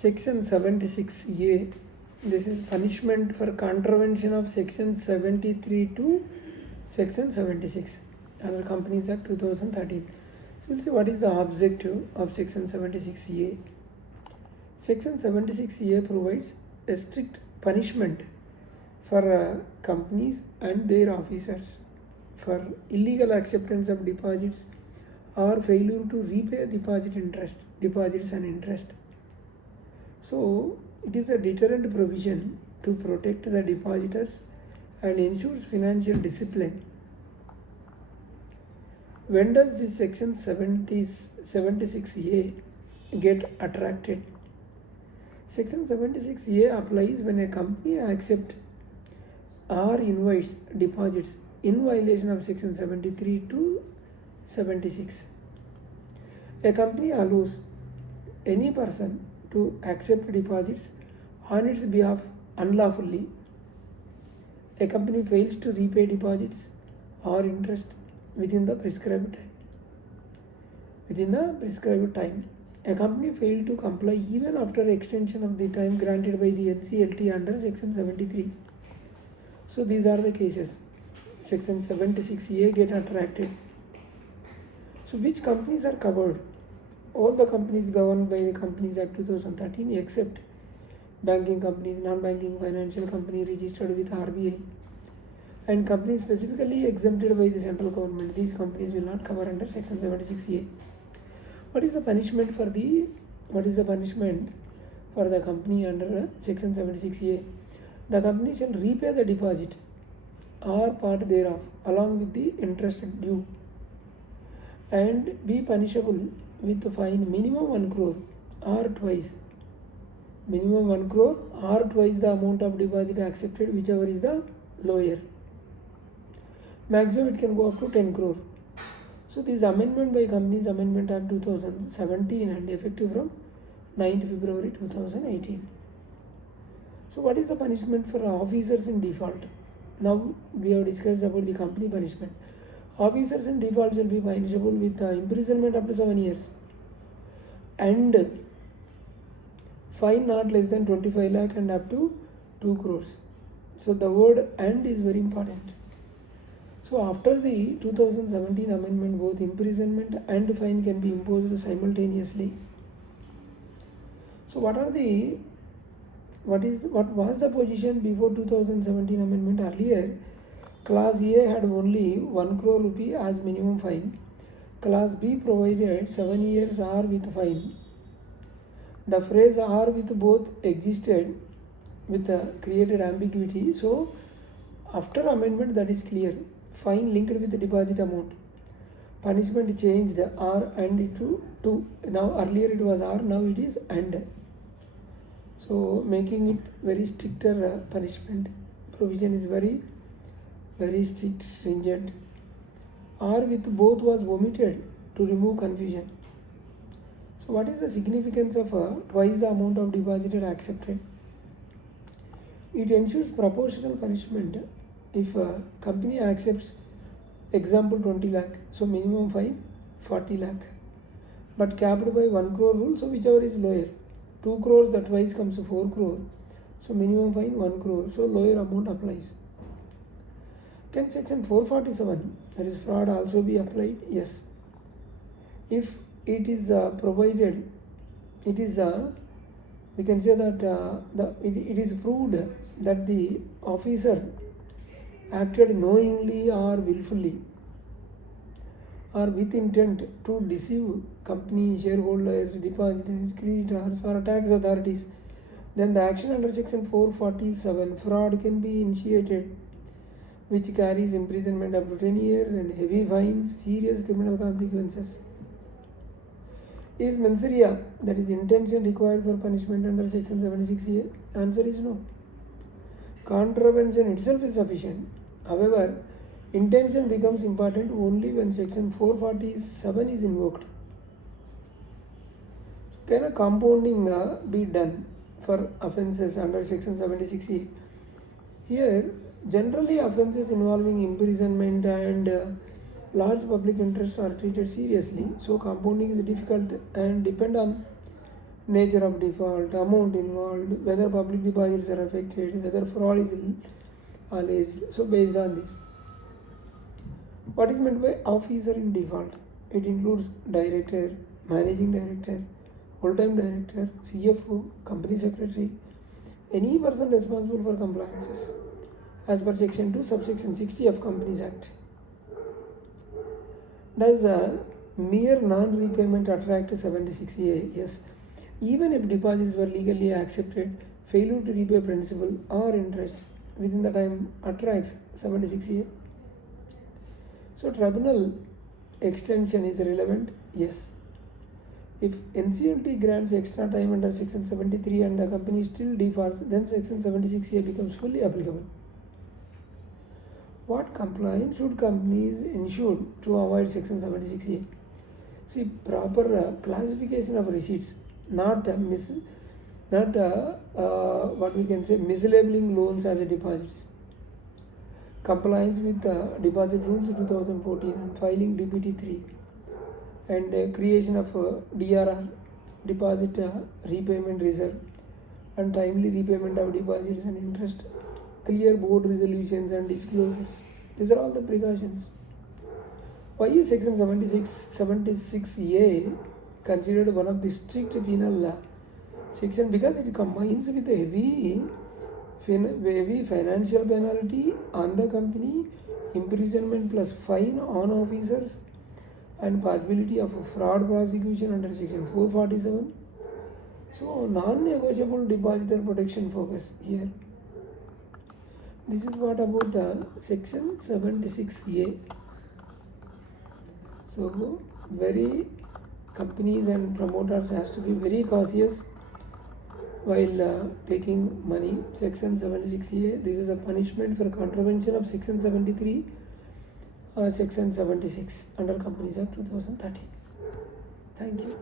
Section 76A. This is punishment for contravention of Section 73 to Section 76 under Companies Act 2013. So we'll see what is the objective of Section 76A. Section 76A provides a strict punishment for companies and their officers for illegal acceptance of deposits or failure to repay deposits and interest. So it is a deterrent provision to protect the depositors and ensures financial discipline. When does this Section 76A get attracted? Section 76A applies when a company accepts or invites deposits in violation of Section 73 to 76. A company allows any person to accept deposits on its behalf unlawfully. A company fails to repay deposits or interest within the prescribed time. A company failed to comply even after extension of the time granted by the NCLT under Section 73. So these are the cases. Section 76A get attracted. So which companies are covered? All the companies governed by the Companies Act 2013 except banking companies, non-banking financial company registered with RBI, and companies specifically exempted by the central government. These companies will not cover under Section 76A. What is the punishment for the company under Section 76A? The company shall repay the deposit or part thereof along with the interest due and be punishable with a fine minimum 1 crore or twice the amount of deposit accepted, whichever is the lower. Maximum it can go up to 10 crore. So this amendment by Companies Amendment Act 2017 and effective from 9th February 2018. So what is the punishment for officers in default? Now we have discussed about the company punishment. Officers in default shall be punishable with imprisonment up to 7 years and fine not less than 25 lakh and up to 2 crores. So the word "and" is very important. So after the 2017 amendment, both imprisonment and fine can be imposed simultaneously. So what was the position before 2017 amendment? Earlier, Class A had only 1 crore rupee as minimum fine. Class B provided 7 years or with fine. The phrase "or" with both existed with created ambiguity. So after amendment, that is clear. Fine linked with the deposit amount. Punishment changed "or" and to now earlier it was "or", now it is "and". So making it very stricter punishment. Provision is very strict, stringent. "Or" with both was omitted to remove confusion. So what is the significance of twice the amount of deposited accepted? It ensures proportional punishment. If a company accepts, example 20 lakh, so minimum fine 40 lakh, but capped by 1 crore rule, so whichever is lower. 2 crores, that twice comes to 4 crore, so minimum fine 1 crore, so lower amount applies. Can Section 447, that is fraud, also be applied? Yes. If it is provided, it is we can say that it is proved that the officer acted knowingly or willfully or with intent to deceive company, shareholders, depositors, creditors or tax authorities, then the action under Section 447 fraud can be initiated, which carries imprisonment up to 10 years and heavy fines, serious criminal consequences. Is mens rea, that is intention, required for punishment under Section 76A? Answer is no. Contravention itself is sufficient. However, intention becomes important only when Section 447 is invoked. Can a compounding be done for offences under Section 76A? Here, generally offences involving imprisonment and large public interests are treated seriously, so compounding is difficult and depend on nature of default, amount involved, whether public deposits are affected, whether fraud is alleged. So based on this, what is meant by officer in default? It includes director, managing director, full-time director, CFO, company secretary, any person responsible for compliances as per section 2 subsection 60 of Companies Act. Does mere non-repayment attract 76A? Yes. Even if deposits were legally accepted, failure to repay principal or interest within the time attracts 76A. So tribunal extension is relevant? Yes. If NCLT grants extra time under section 73 and the company still defaults, then section 76A becomes fully applicable. What compliance should companies ensure to avoid section 76A? See, proper classification of receipts, not what we can say mislabeling loans as a deposits. Compliance with deposit rules 2014 and filing DPT 3 and creation of DRR, deposit repayment reserve, and timely repayment of deposits and interest, clear board resolutions and disclosures. These are all the precautions. Why is section 76A considered one of the strict penal section? Because it combines with a heavy financial penalty on the company, imprisonment plus fine on officers, and possibility of fraud prosecution under section 447. So non-negotiable depositor protection focus here. This is what about section 76A. So very companies and promoters has to be very cautious while taking money. Section 76A, this is a punishment for contravention of section 73 or section 76 under Companies Act 2013. Thank you.